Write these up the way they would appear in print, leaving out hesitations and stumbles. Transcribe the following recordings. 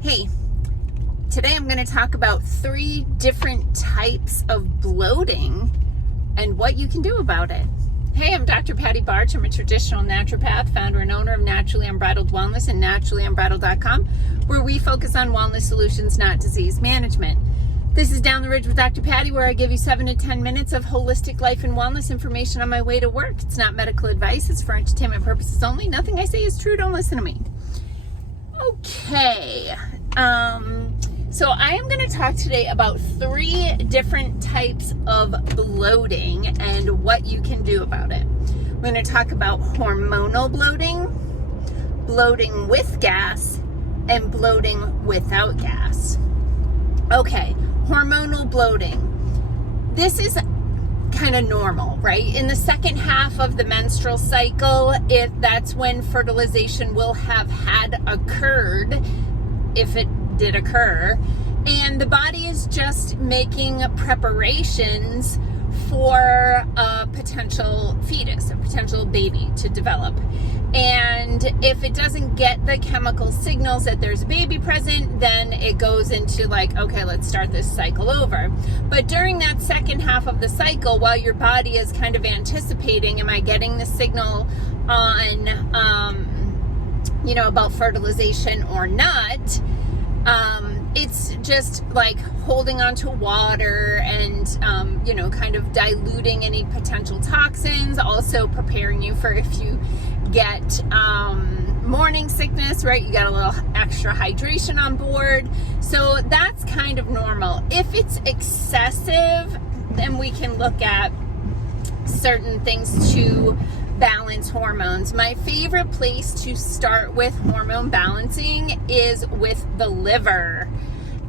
Hey, today I'm going to talk about 3 different types of bloating and what you can do about it. Hey, I'm Dr. Patty Barch. I'm a traditional naturopath, founder and owner of Naturally Unbridled Wellness and naturallyunbridled.com, where we focus on wellness solutions, not disease management. This is Down the Ridge with Dr. Patty, where I give you 7 to 10 minutes of holistic life and wellness information on my way to work. It's not medical advice. It's for entertainment purposes only. Nothing I say is true. Don't listen to me. Okay, so I am going to talk today about 3 different types of bloating and what you can do about it. We're going to talk about hormonal bloating, bloating with gas, and bloating without gas. Okay, hormonal bloating. This is kind of normal, right? In the second half of the menstrual cycle, that's when fertilization will have had occurred, if it did occur, and the body is just making preparations for a potential fetus, a potential baby to develop. And if it doesn't get the chemical signals that there's a baby present, then it goes into like, okay, let's start this cycle over. But during that second half of the cycle, while your body is kind of anticipating, am I getting the signal on, about fertilization or not? It's just like holding on to water and, kind of diluting any potential toxins, also preparing you for if you get morning sickness, right? You got a little extra hydration on board. So that's kind of normal. If it's excessive, then we can look at certain things to balance hormones. My favorite place to start with hormone balancing is with the liver.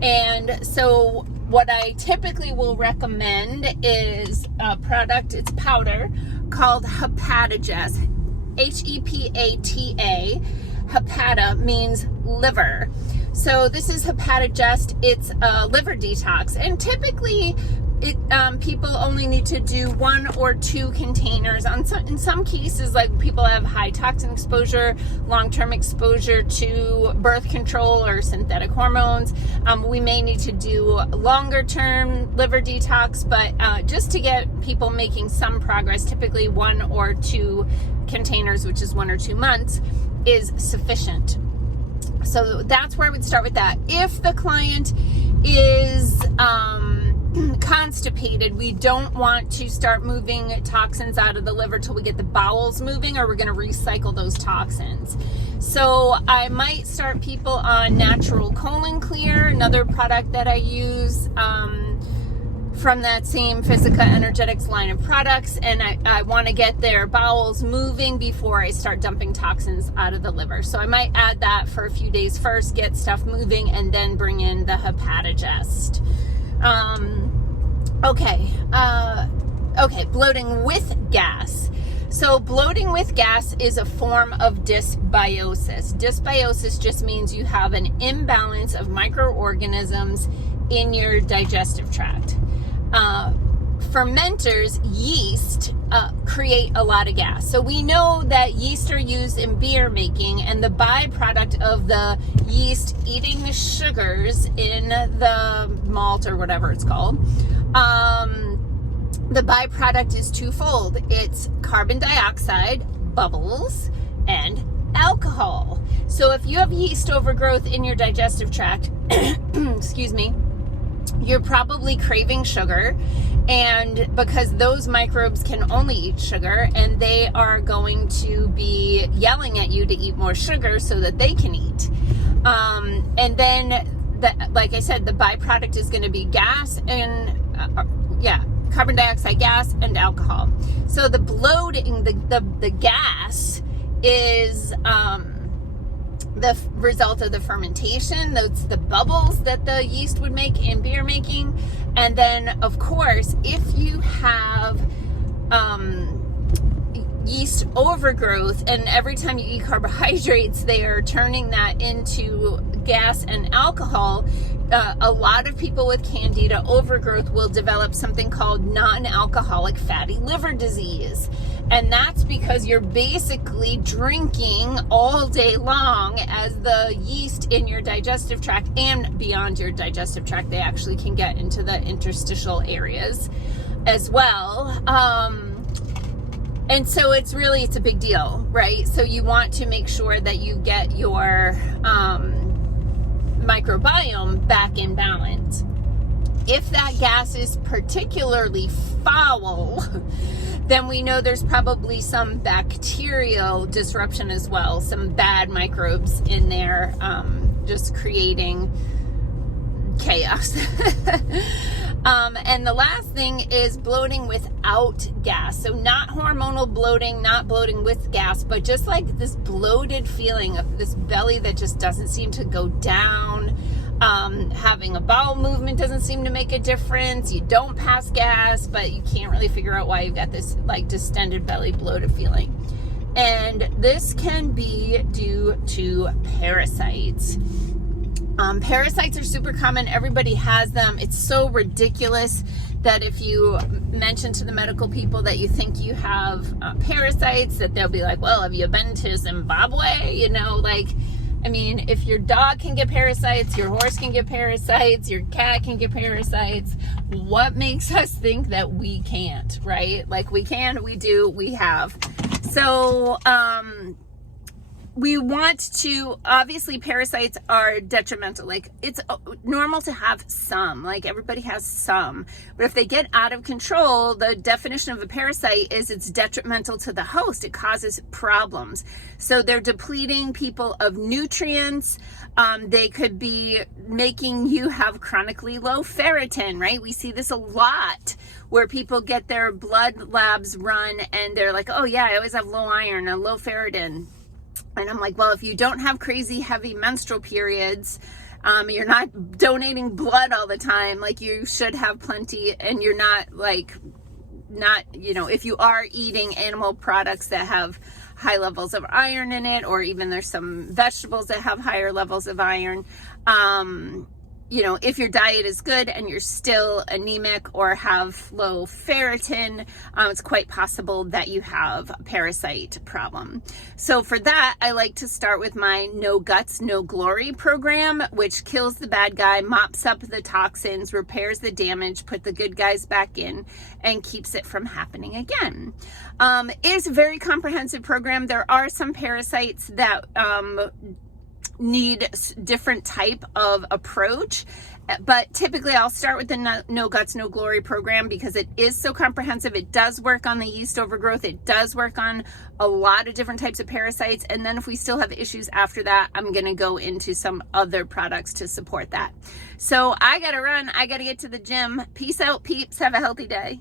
And so what I typically will recommend is a product, it's powder, called Hepatogest, Hepata. Hepata means liver. So this is Hepatogest. It's a liver detox. And typically, people only need to do 1 or 2 containers. In some cases, like people have high toxin exposure, long-term exposure to birth control or synthetic hormones, we may need to do longer-term liver detox, but just to get people making some progress, typically 1 or 2 containers, which is 1 or 2 months, is sufficient. So that's where I would start with that. If the client is constipated, we don't want to start moving toxins out of the liver till we get the bowels moving, or we're going to recycle those toxins. So I might start people on Natural Colon Clear, another product that I use from that same Physica Energetics line of products, and I want to get their bowels moving before I start dumping toxins out of the liver. So I might add that for a few days first, get stuff moving, and then bring in the Hepatogest. Okay, bloating with gas. So bloating with gas is a form of dysbiosis. Dysbiosis just means you have an imbalance of microorganisms in your digestive tract. Fermenters, yeast, create a lot of gas. So we know that yeast are used in beer making, and the byproduct of the yeast eating the sugars in the malt or whatever it's called, the byproduct is twofold. It's carbon dioxide, bubbles, and alcohol. So if you have yeast overgrowth in your digestive tract, excuse me, you're probably craving sugar, and because those microbes can only eat sugar, and they are going to be yelling at you to eat more sugar so that they can eat. And then, like I said, the byproduct is going to be gas and, carbon dioxide gas and alcohol. So the bloating, the gas is the result of the fermentation. That's the bubbles that the yeast would make in beer making. And then, of course, if you have yeast overgrowth, and every time you eat carbohydrates, they are turning that into gas and alcohol, a lot of people with candida overgrowth will develop something called non-alcoholic fatty liver disease. And that's because you're basically drinking all day long, as the yeast in your digestive tract and beyond your digestive tract, they actually can get into the interstitial areas as well. And so it's a big deal, right? So you want to make sure that you get your microbiome back in balance. If that gas is particularly foul, then we know there's probably some bacterial disruption as well, some bad microbes in there, just creating chaos. And the last thing is bloating without gas. So not hormonal bloating, not bloating with gas, but just like this bloated feeling of this belly that just doesn't seem to go down. Having a bowel movement doesn't seem to make a difference. You don't pass gas, but you can't really figure out why you've got this like distended belly, bloated feeling. And this can be due to parasites. Parasites are super common. Everybody has them. It's so ridiculous that if you mention to the medical people that you think you have parasites, that they'll be like, well, have you been to Zimbabwe? You know, like, I mean, if your dog can get parasites, your horse can get parasites, your cat can get parasites, what makes us think that we can't, right? Like, we can, we do, we have. So, we want to, obviously parasites are detrimental. Like, it's normal to have some, like everybody has some, but if they get out of control, the definition of a parasite is it's detrimental to the host. It causes problems. So they're depleting people of nutrients. They could be making you have chronically low ferritin, right? We see this a lot where people get their blood labs run and they're like, oh yeah, I always have low iron and low ferritin. And I'm like, well, if you don't have crazy heavy menstrual periods, you're not donating blood all the time, like you should have plenty, and you're not, you know, if you are eating animal products that have high levels of iron in it, or even there's some vegetables that have higher levels of iron, you know, if your diet is good and you're still anemic or have low ferritin, it's quite possible that you have a parasite problem. So for that, I like to start with my No Guts, No Glory program, which kills the bad guy, mops up the toxins, repairs the damage, put the good guys back in, and keeps it from happening again. It's a very comprehensive program. There are some parasites that need different type of approach, but typically I'll start with the No Guts, No Glory program because it is so comprehensive. It does work on the yeast overgrowth. It does work on a lot of different types of parasites. And then if we still have issues after that, I'm going to go into some other products to support that. So I got to run. I got to get to the gym. Peace out, peeps. Have a healthy day.